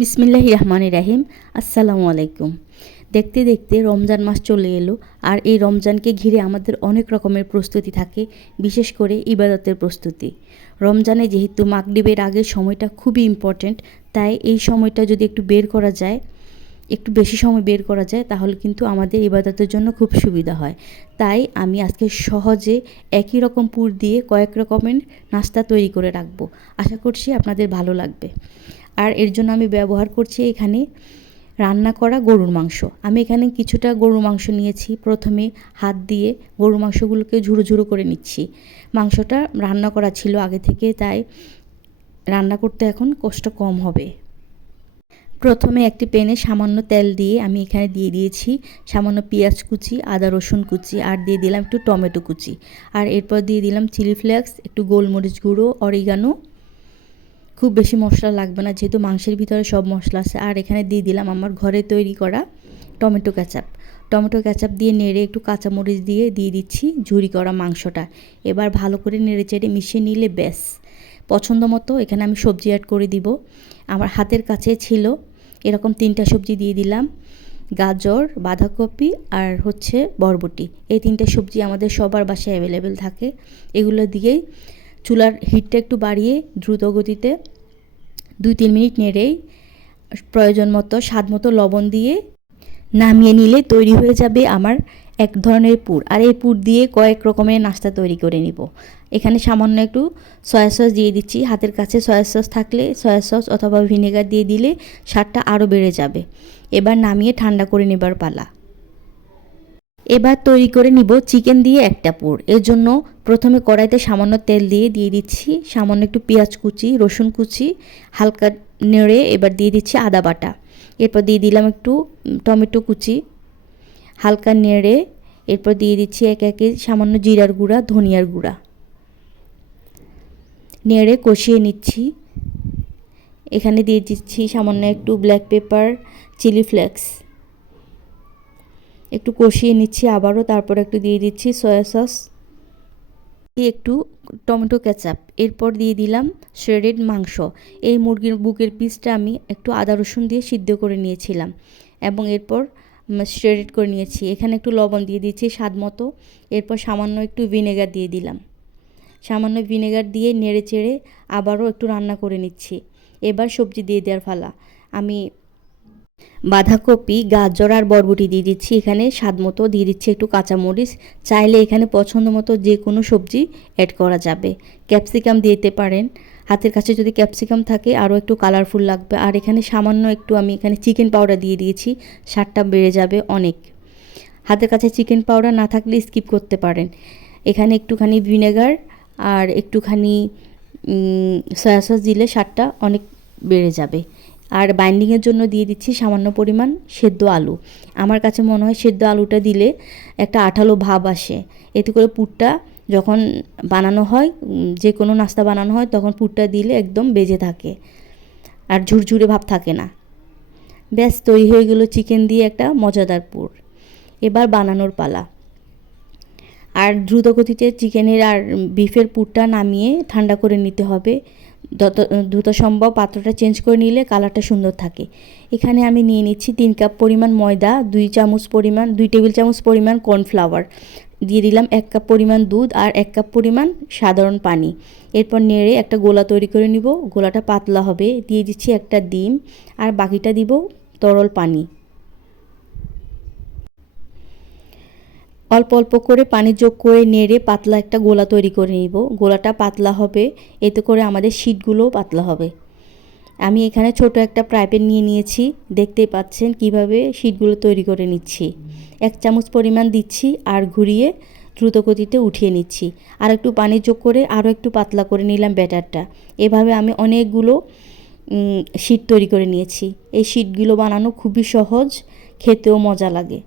বিসমিল্লাহির রহমানির রহিম। আসসালামু আলাইকুম। দেখতে দেখতে রমজান মাস চলে এলো, আর এই রমজানকে ঘিরে আমাদের অনেক রকমের প্রস্তুতি থাকে, বিশেষ করে ইবাদতের প্রস্তুতি। রমজানে যেহেতু মাগরিবের আগের সময়টা খুবই ইম্পর্ট্যান্ট, তাই এই সময়টা যদি একটু বের করা যায়, একটু বেশি সময় বের করা যায়, তাহলে কিন্তু আমাদের ইবাদতের জন্য খুব সুবিধা হয়। তাই আমি আজকে সহজে একই রকম পুর দিয়ে কয়েক রকমের নাস্তা তৈরি করে রাখবো। আশা করছি আপনাদের ভালো লাগবে। আর এর জন্য আমি ব্যবহার করছি এখানে রান্না করা গরুর মাংস। আমি এখানে কিছুটা গরুর মাংস নিয়েছি। প্রথমে হাত দিয়ে গরুর মাংসগুলোকে ঝুরো ঝুরো করে নিচ্ছি। মাংসটা রান্না করা ছিল আগে থেকে, তাই রান্না করতে এখন কষ্ট কম হবে। প্রথমে একটি প্যানে সামান্য তেল দিয়ে আমি এখানে দিয়ে দিয়েছি সামান্য পেঁয়াজ কুচি, আদা রসুন কুচি, আর দিয়ে দিলাম একটু টমেটো কুচি, আর এরপর দিয়ে দিলাম চিলি ফ্লেক্স, একটু গোলমরিচ গুঁড়ো, অরিগানো। খুব বেশি মশলা লাগবে না, যেহেতু মাংসের ভিতরে সব মশলা আছে। আর এখানে দিয়ে দিলাম আমার ঘরে তৈরি করা টমেটো কেচাপ। টমেটো কেচাপ দিয়ে নেড়ে একটু কাঁচামরিচ দিয়ে দিচ্ছি ঝুরি করা মাংসটা। এবার ভালো করে নেড়ে চেড়ে মিশিয়ে নিলে ব্যাস। পছন্দ মতো এখানে আমি সবজি অ্যাড করে দিব। আমার হাতের কাছে ছিল এরকম 3টা সবজি দিয়ে দিলাম, গাজর, বাঁধাকপি আর হচ্ছে বরবটি। এই 3টে সবজি আমাদের সবার বাসায় অ্যাভেলেবেল থাকে। এগুলো দিয়েই চুলার হিটটা একটু বাড়িয়ে দ্রুত গতিতে 2-3 মিনিট নেড়েই প্রয়োজন মতো স্বাদ মতো লবণ দিয়ে নামিয়ে নিলে তৈরি হয়ে যাবে আমার এক ধরনের পুর। আর এই পুর দিয়ে কয়েক রকমের নাস্তা তৈরি করে নিব। এখানে সামান্য একটু সয়া সস দিয়ে দিচ্ছি। হাতের কাছে সয়া সস থাকলে সয়া সস অথবা ভিনেগার দিয়ে দিলে স্বাদটা আরও বেড়ে যাবে। এবার নামিয়ে ঠান্ডা করে নেবার পালা। এবার তৈরি করে নিব চিকেন দিয়ে একটা পুর। এর জন্য প্রথমে কড়াইতে সামান্য তেল দিয়ে দিচ্ছি সামান্য একটু পেঁয়াজ কুচি, রসুন কুচি, হালকা নেড়ে এবার দিয়ে দিচ্ছি আদা বাটা। এরপর দিয়ে দিলাম একটু টমেটো কুচি, হালকা নেড়ে এরপর দিয়ে দিচ্ছি একে একে সামান্য জিরার গুঁড়া, ধনিয়ার গুঁড়া। নেড়ে কষিয়ে নিচ্ছি। এখানে দিয়ে দিচ্ছি সামান্য একটু ব্ল্যাক পেপার, চিলি ফ্লেক্স। একটু কষিয়ে নিচ্ছি আবারও। তারপর একটু দিয়ে দিচ্ছি সয়া সস, একটু টমেটো কেচাপ। এরপর দিয়ে দিলাম শ্রেডেড মাংস। এই মুরগির বুকের পিসটা আমি একটু আদা রসুন দিয়ে সিদ্ধ করে নিয়েছিলাম এবং এরপর শ্রেডেড করে নিয়েছি। এখানে একটু লবণ দিয়ে দিচ্ছি স্বাদ মতো। এরপর সামান্য একটু ভিনেগার দিয়ে দিলাম। সামান্য ভিনেগার দিয়ে নেড়ে চেড়ে আবারও একটু রান্না করে নিচ্ছি। এবার সবজি দিয়ে দেওয়ার পালা। আমি বাঁধাকপি, গাজর আর বরবটি দিয়ে দিচ্ছি। এখানে স্বাদ মতো দিয়ে দিচ্ছি একটু কাঁচামরিচ। চাইলে এখানে পছন্দ মতো যে কোনো সবজি অ্যাড করা যাবে। ক্যাপসিকাম দিতে পারেন, হাতের কাছে যদি ক্যাপসিকাম থাকে আরও একটু কালারফুল লাগবে। আর এখানে সামান্য একটু আমি এখানে চিকেন পাউডার দিয়ে দিয়েছি, স্বাদটা বেড়ে যাবে অনেক। হাতের কাছে চিকেন পাউডার না থাকলে স্কিপ করতে পারেন। এখানে একটুখানি ভিনেগার আর একটুখানি সয়া সস দিলে স্বাদটা অনেক বেড়ে যাবে। আর বাইন্ডিংয়ের জন্য দিয়ে দিচ্ছি সামান্য পরিমাণ সেদ্ধ আলু। আমার কাছে মনে হয় সেদ্ধ আলুটা দিলে একটা আঠালো ভাব আসে। এতে করে পুরটা যখন বানানো হয়, যে কোনো নাস্তা বানানো হয়, তখন পুরটা দিলে একদম বেজে থাকে আর ঝুরঝুরে ভাব থাকে না। ব্যাস তৈরি হয়ে গেল চিকেন দিয়ে একটা মজাদার পুর। এবার বানানোর পালা। আর দ্রুত গতিতে চিকেনের আর বিফের পুরটা নামিয়ে ঠান্ডা করে নিতে হবে। দ্রুত সম্ভব পাত্রটা চেঞ্জ করে নিলে কালারটা সুন্দর থাকে। এখানে আমি নিয়ে নিচ্ছি 3 কাপ পরিমাণ ময়দা, 2 টেবিল চামচ পরিমাণ কর্নফ্লাওয়ার, দিয়ে দিলাম 1 কাপ পরিমাণ দুধ আর 1 কাপ পরিমাণ সাধারণ পানি। এরপর নেড়ে একটা গোলা তৈরি করে নিব। গোলাটা পাতলা হবে। দিয়ে দিচ্ছি একটা ডিম আর বাকিটা দিব তরল পানি। অল্প অল্প করে পানি যোগ করে নেড়ে পাতলা একটা গোলা তৈরি করে নিব। গোলাটা পাতলা হবে, এতে করে আমাদের শীটগুলোও পাতলা হবে। আমি এখানে ছোট একটা ফ্রাই প্যান নিয়ে নিয়েছি। দেখতেই পাচ্ছেন কিভাবে শীটগুলো তৈরি করে নিচ্ছি। 1 চামচ পরিমাণ দিচ্ছি আর ঘুরিয়ে দ্রুত গতিতে উঠিয়ে নিচ্ছি। আর একটু পানি যোগ করে আরও একটু পাতলা করে নিলাম ব্যাটারটা। এভাবে আমি অনেকগুলো শীট তৈরি করে নিয়েছি। এই শীটগুলো বানানো খুবই সহজ, খেতেও মজা লাগে।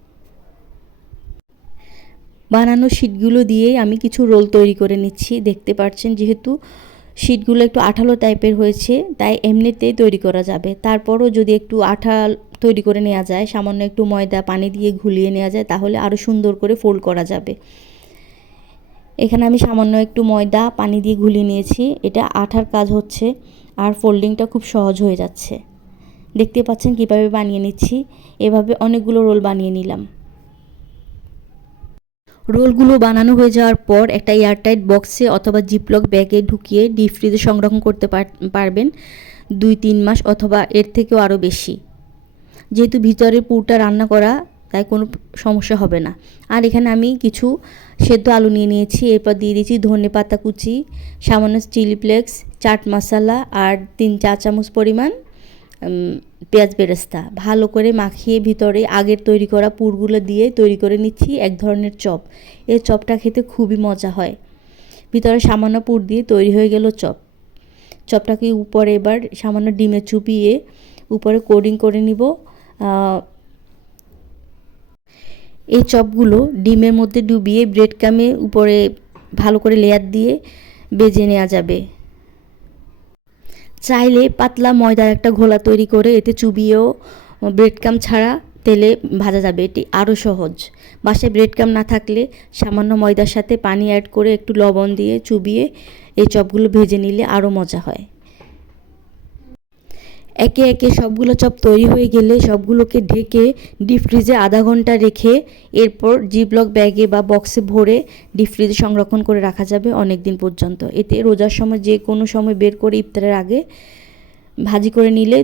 বানানো শীটগুলো দিয়েই আমি কিছু রোল তৈরি করে নিচ্ছি। দেখতে পাচ্ছেন যেহেতু শীটগুলো একটু আঠালো টাইপের হয়েছে, তাই এমনিতেই তৈরি করা যাবে। তারপরও যদি একটু আঠা তৈরি করে নেওয়া যায়, সামান্য একটু ময়দা পানি দিয়ে ঘুলিয়ে নেওয়া যায়, তাহলে আরও সুন্দর করে ফোল্ড করা যাবে। এখানে আমি সামান্য একটু ময়দা পানি দিয়ে ঘুলিয়ে নিয়েছি। এটা আঠার কাজ হচ্ছে আর ফোল্ডিংটা খুব সহজ হয়ে যাচ্ছে। দেখতে পাচ্ছেন কিভাবে বানিয়ে নিচ্ছি। এভাবে অনেকগুলো রোল বানিয়ে নিলাম। রোলগুলো বানানো হয়ে যাওয়ার পর একটা এয়ারটাইট বক্সে অথবা জিপলক ব্যাগে ঢুকিয়ে ডিপ ফ্রিজে সংরক্ষণ করতে পারবেন 2-3 মাস অথবা এর থেকেও আরও বেশি। যেহেতু ভিতরের পুরটা রান্না করা, তাই কোনো সমস্যা হবে না। আর এখানে আমি কিছু সেদ্ধ আলু নিয়ে নিয়েছি। এরপর দিয়ে দিয়েছি ধনেপাতা কুচি, সামান্য চিলি ফ্লেক্স, চাট মশলা আর 3 চা চামচ পরিমাণ পেঁয়াজ বেরেস্তা। ভালো করে মাখিয়ে ভিতরে আগের তৈরি করা পুরগুলো দিয়ে তৈরি করে নিচ্ছি এক ধরনের চপ। এই চপটা খেতে খুবই মজা হয়। ভিতরে সামান্য পুর দিয়ে তৈরি হয়ে গেল চপ। চপটাকে উপরে এবার সামান্য ডিমে চুপিয়ে উপরে কোডিং করে নিব। এই চপগুলো ডিমের মধ্যে ডুবিয়ে ব্রেড ক্রামে উপরে ভালো করে লেয়ার দিয়ে ভেজে নেওয়া যাবে। চাইলে পাতলা ময়দার একটা ঘোলা তৈরি করে এতে চুবিয়েও ব্রেড ক্রাম ছাড়া তেলে ভাজা যাবে। এটি আরও সহজ। বাসায় ব্রেড ক্রাম না থাকলে সামান্য ময়দার সাথে পানি অ্যাড করে একটু লবণ দিয়ে চুবিয়ে এই চপগুলো ভেজে নিলে আরও মজা হয়। একে একে সবগুলো চপ তৈরি হয়ে গেলে সবগুলোকে ঢেকে ডিপ ফ্রিজে আধা ঘন্টা রেখে এরপর জিপলক ব্যাগে বা বক্সে ভরে ডিপ ফ্রিজে সংরক্ষণ করে রাখা যাবে অনেক দিন পর্যন্ত। এতে রোজার সময় যে কোনো সময় বের করে ইফতারের আগে ভাজি করে নিলে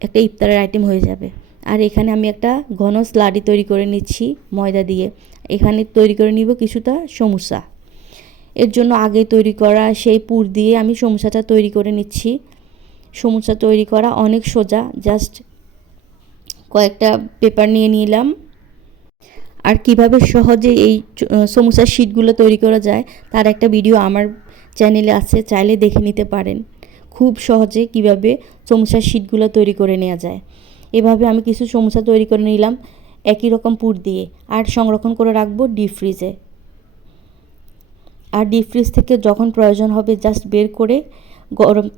একটা ইফতারের আইটেম হয়ে যাবে। আর এখানে আমি একটা ঘন স্লাডি তৈরি করে নিচ্ছি ময়দা দিয়ে। এখানে তৈরি করে নিব কিছুটা সমুসা। এর জন্য আগে তৈরি করা সেই পুর দিয়ে আমি সমুসাটা তৈরি করে নিচ্ছি। সমুসা তৈরি করা অনেক সোজা। জাস্ট কয়েকটা পেপার নিয়ে নিলাম। আর কিভাবে সহজে এই সমুসার শিটগুলো তৈরি করা যায় তার একটা ভিডিও আমার চ্যানেলে আছে, চাইলে দেখে নিতে পারেন। খুব সহজে কিভাবে সমুসার শিটগুলো তৈরি করে নেওয়া যায়। এভাবে আমি কিছু সমুসা তৈরি করে নিলাম একই রকম পুর দিয়ে, আর সংরক্ষণ করে রাখবো ডিপ ফ্রিজে। আর ডিপ ফ্রিজ থেকে যখন প্রয়োজন হবে জাস্ট বের করে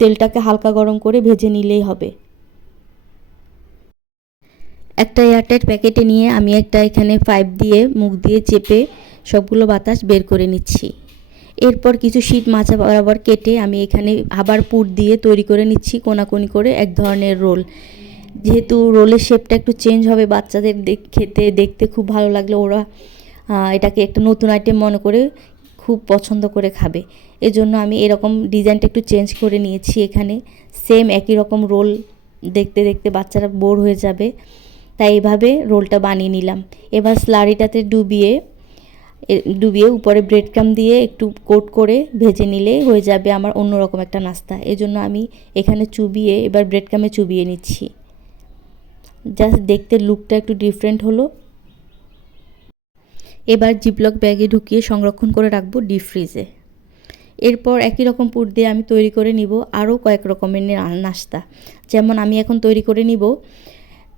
তেলটাকে হালকা গরম করে ভেজে নিলেই হবে। একটা এয়ারটাইট প্যাকেটে নিয়ে আমি একটা এখানে পাইপ দিয়ে মুখ দিয়ে চেপে সবগুলো বাতাস বের করে নিচ্ছি। এরপর কিছু শীট মাথা বরাবর কেটে আমি এখানে আবার পুর দিয়ে তৈরি করে নিচ্ছি কোনাকুনি করে এক ধরনের রোল। যেহেতু রোলের শেপটা একটু চেঞ্জ হবে, বাচ্চাদের খেতে দেখতে খুব ভালো লাগলে ওরা এটাকে একটা নতুন আইটেম মনে করে খুব পছন্দ করে খাবে। এজন্য আমি এরকম ডিজাইনটা একটু চেঞ্জ করে নিয়েছি। এখানে সেম একই রকম রোল দেখতে দেখতে বাচ্চারা বোর হয়ে যাবে, তাই এইভাবে রোলটা বানিয়ে নিলাম। এবার স্লারিটাতে ডুবিয়ে উপরে ব্রেড ক্রাম দিয়ে একটু কোট করে ভেজে নিলে হয়ে যাবে আমার অন্যরকম একটা নাস্তা। এজন্য আমি এখানে চুবিয়ে এবার ব্রেড ক্রামে চুবিয়ে নিচ্ছি। জাস্ট দেখতে লুকটা একটু ডিফারেন্ট হলো। এবার জিপলক ব্যাগে ঢুকিয়ে সংরক্ষণ করে রাখবো ডিপ ফ্রিজে। এরপর একই রকম পুর দিয়ে আমি তৈরি করে নিব আরও কয়েক রকমের নাস্তা। যেমন আমি এখন তৈরি করে নিব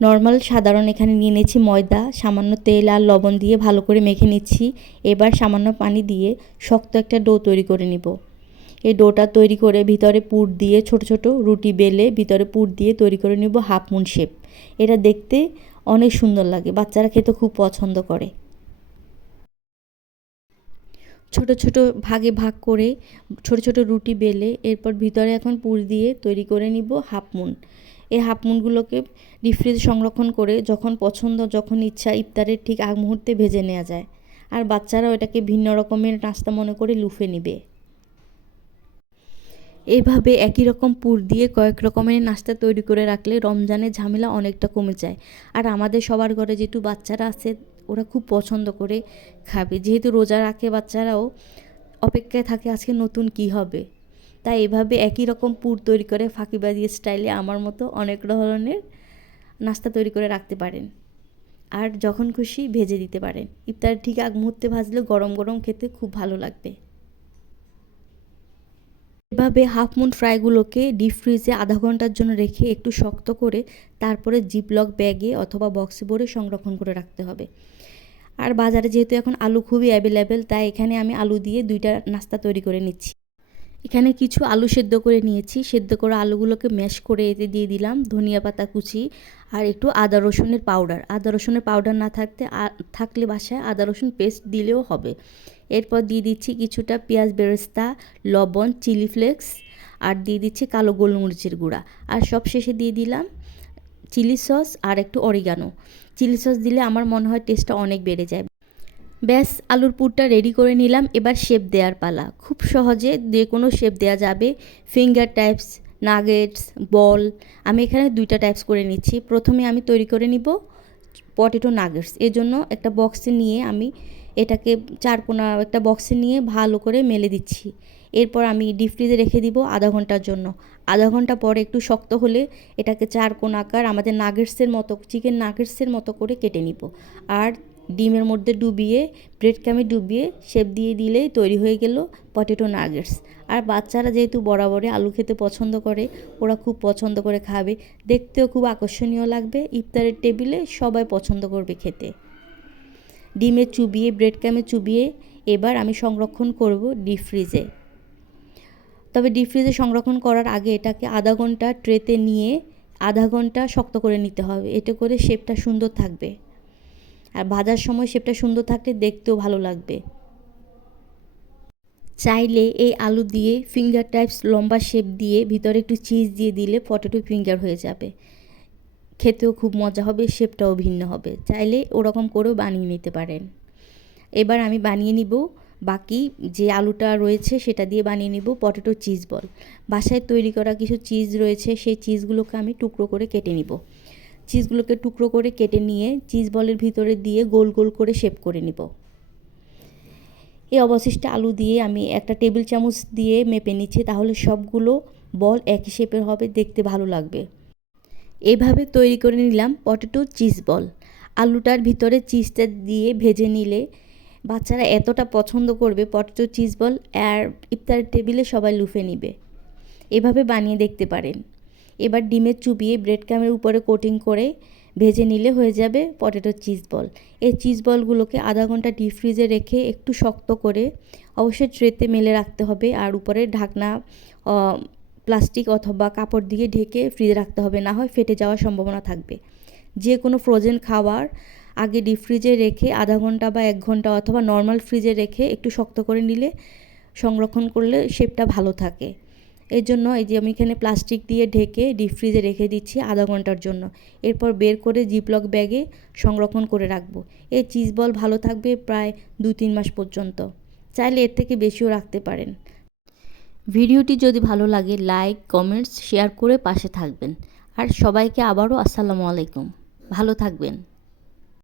নর্মাল সাধারণ, এখানে নিয়ে নিয়েছি ময়দা, সামান্য তেল আর লবণ দিয়ে ভালো করে মেখে নিচ্ছি। এবার সামান্য পানি দিয়ে শক্ত একটা ডো তৈরি করে নিব। এই ডোটা তৈরি করে ভিতরে পুর দিয়ে ছোট ছোট রুটি বেলে ভিতরে পুর দিয়ে তৈরি করে নিব হাফ মুন শেপ। এটা দেখতে অনেক সুন্দর লাগে, বাচ্চারা খেতে খুব পছন্দ করে। ছোট ছোট ভাগে ভাগ করে ছোট ছোট রুটি বেলে এরপর ভিতরে এখন পুর দিয়ে তৈরি করে নিব হাফ মুন। এই হাফ মুনগুলোকে ডিপ ফ্রিজে সংরক্ষণ করে যখন পছন্দ যখন ইচ্ছা ইফতারের ঠিক আগ মুহূর্তে ভেজে নেওয়া যায়। আর বাচ্চারাও এটাকে ভিন্ন রকমের নাস্তা মনে করে লুফে নিবে। এইভাবে একই রকম পুর দিয়ে কয়েক রকমের নাস্তা তৈরি করে রাখলে রমজানের ঝামেলা অনেকটা কমে যায়। আর আমাদের সবার ঘরে যেহেতু বাচ্চারা আছে ওরা খুব পছন্দ করে খাবে। যেহেতু রোজা রাখে বাচ্চারাও অপেক্ষায় থাকে আজকে নতুন কি হবে, তাই এভাবে একই রকম পুর তৈরি করে ফাঁকিবাজি স্টাইলে আমার মতো অনেক ধরনের নাস্তা তৈরি করে রাখতে পারেন। আর যখন খুশি ভেজে দিতে পারেন। ইফতার ঠিক আগ মুহূর্তে ভাজলে গরম গরম খেতে খুব ভালো লাগবে। এভাবে হাফ মুন ফ্রাইগুলোকে ডিপ ফ্রিজে আধা ঘন্টার জন্য রেখে একটু শক্ত করে তারপরে জিপলক ব্যাগে অথবা বক্সে ভরে সংরক্ষণ করে রাখতে হবে। আর বাজারে যেহেতু এখন আলু খুবই অ্যাভেলেবেল, তাই এখানে আমি আলু দিয়ে 2টা নাস্তা তৈরি করে নিচ্ছি। এখানে কিছু আলু সেদ্ধ করে নিয়েছি। সেদ্ধ করা আলুগুলোকে ম্যাশ করে এতে দিয়ে দিলাম ধনিয়া পাতা কুচি আর একটু আদা রসুনের পাউডার। আদা রসুনের পাউডার না থাকলে বাসায় আদা রসুন পেস্ট দিলেও হবে। এরপর দিয়ে দিচ্ছি কিছুটা পেঁয়াজ বেরেস্তা, লবণ, চিলি ফ্লেক্স আর দিয়ে দিচ্ছি কালো গোলমরিচের গুঁড়া। আর সব শেষে দিয়ে দিলাম চিলি সস আর একটু অরিগানো। চিলি সস দিলে আমার মনে হয় টেস্টটা অনেক বেড়ে যায়। ব্যাস, আলুর পুরটা রেডি করে নিলাম। এবার শেপ দেওয়ার পালা। খুব সহজে যে কোনো শেপ দেওয়া যাবে। ফিঙ্গার টাইপস, নাগেটস, বল। আমি এখানে 2টা টাইপস করে নিচ্ছি। প্রথমে আমি তৈরি করে নিব পটেটো নাগেটস। এর জন্য একটা বক্সে নিয়ে আমি এটাকে চারকোনা একটা বক্সে নিয়ে ভালো করে মেলে দিচ্ছি। এরপর আমি ডিপ ফ্রিজে রেখে দিব আধা ঘন্টার জন্য। আধা ঘন্টা পরে একটু শক্ত হলে এটাকে চারকোনা আকার আমাদের নাগেটসের মতো, চিকেন নাগেটসের মতো করে কেটে নিব। আর ডিমের মধ্যে ডুবিয়ে, ব্রেড ক্রামে ডুবিয়ে শেপ দিয়ে দিলেই তৈরি হয়ে গেল পটেটো নাগেটস। আর বাচ্চারা যেহেতু বরাবরই আলু খেতে পছন্দ করে, ওরা খুব পছন্দ করে খাবে। দেখতেও খুব আকর্ষণীয় লাগবে। ইফতারের টেবিলে সবাই পছন্দ করবে খেতে। ডিমে চুবিয়ে, ব্রেড ক্রামে চুবিয়ে এবার আমি সংরক্ষণ করব ডিপ ফ্রিজে। তবে ডিপ ফ্রিজে সংরক্ষণ করার আগে এটাকে আধা ঘন্টা ট্রেতে নিয়ে আধা ঘন্টা শক্ত করে নিতে হবে। এতে করে শেপটা সুন্দর থাকবে। আর ভাজার সময় শেপটা সুন্দর থাকলে দেখতেও ভালো লাগবে। চাইলে এই আলু দিয়ে ফিঙ্গার টাইপস লম্বা শেপ দিয়ে ভিতরে একটু চিজ দিয়ে দিলে পটেটো ফিঙ্গার হয়ে যাবে। খেতেও খুব মজা হবে, শেপটাও ভিন্ন হবে। চাইলে ওরকম করেও বানিয়ে নিতে পারেন। এবার আমি বানিয়ে নিব বাকি যে আলুটা রয়েছে সেটা দিয়ে বানিয়ে নিব পটেটো চিজ বল। বাসায় তৈরি করা কিছু চিজ রয়েছে, সেই চিজগুলোকে আমি টুকরো করে কেটে নিব। চিজগুলোকে টুকরো করে কেটে নিয়ে চিজ বলের ভিতরে দিয়ে গোল গোল করে শেপ করে নিব। এই অবশিষ্ট আলু দিয়ে আমি একটা টেবিল চামচ দিয়ে মেপে নিচ্ছি, তাহলে সবগুলো বল একই শেপের হবে, দেখতে ভালো লাগবে। এভাবে তৈরি করে নিলাম পটেটো চিজ বল। আলুটার ভিতরে চিজটা দিয়ে ভেজে নিলে বাচ্চারা এতটা পছন্দ করবে পটেটো চিজ বল, আর ইফতারের টেবিলে সবাই লুফে নিবে। এভাবে বানিয়ে দেখতে পারেন। এবার ডিমে চুবিয়ে ব্রেড ক্রামের উপরে কোটিং করে ভেজে নিলে হয়ে যাবে পটেটো চিজ বল। এই চিজ বলগুলোকে আধা ঘন্টা ডিপ ফ্রিজে রেখে একটু শক্ত করে অবশ্যই ট্রেতে মেলে রাখতে হবে। আর উপরে ঢাকনা প্লাস্টিক অথবা কাপড় দিয়ে ঢেকে ফ্রিজে রাখতে হবে, না হয় ফেটে যাওয়ার সম্ভাবনা থাকবে। যে কোনো ফ্রোজেন খাবার আগে ডিপ ফ্রিজে রেখে আধা ঘন্টা বা 1 ঘন্টা অথবা নর্মাল ফ্রিজে রেখে একটু শক্ত করে নিলে সংরক্ষণ করলে শেপটা ভালো থাকে। এর জন্য এই যে আমি এখানে প্লাস্টিক দিয়ে ঢেকে ডিপ ফ্রিজে রেখে দিচ্ছি আধা ঘন্টার জন্য। এরপর বের করে জিপলক ব্যাগে সংরক্ষণ করে রাখবো। এই চিজ বল ভালো থাকবে প্রায় 2-3 মাস পর্যন্ত। চাইলে এর থেকে বেশিও রাখতে পারেন। ভিডিওটি যদি ভালো লাগে লাইক, কমেন্টস, শেয়ার করে পাশে থাকবেন। আর সবাইকে আবারও আসসালামু আলাইকুম। ভালো থাকবেন।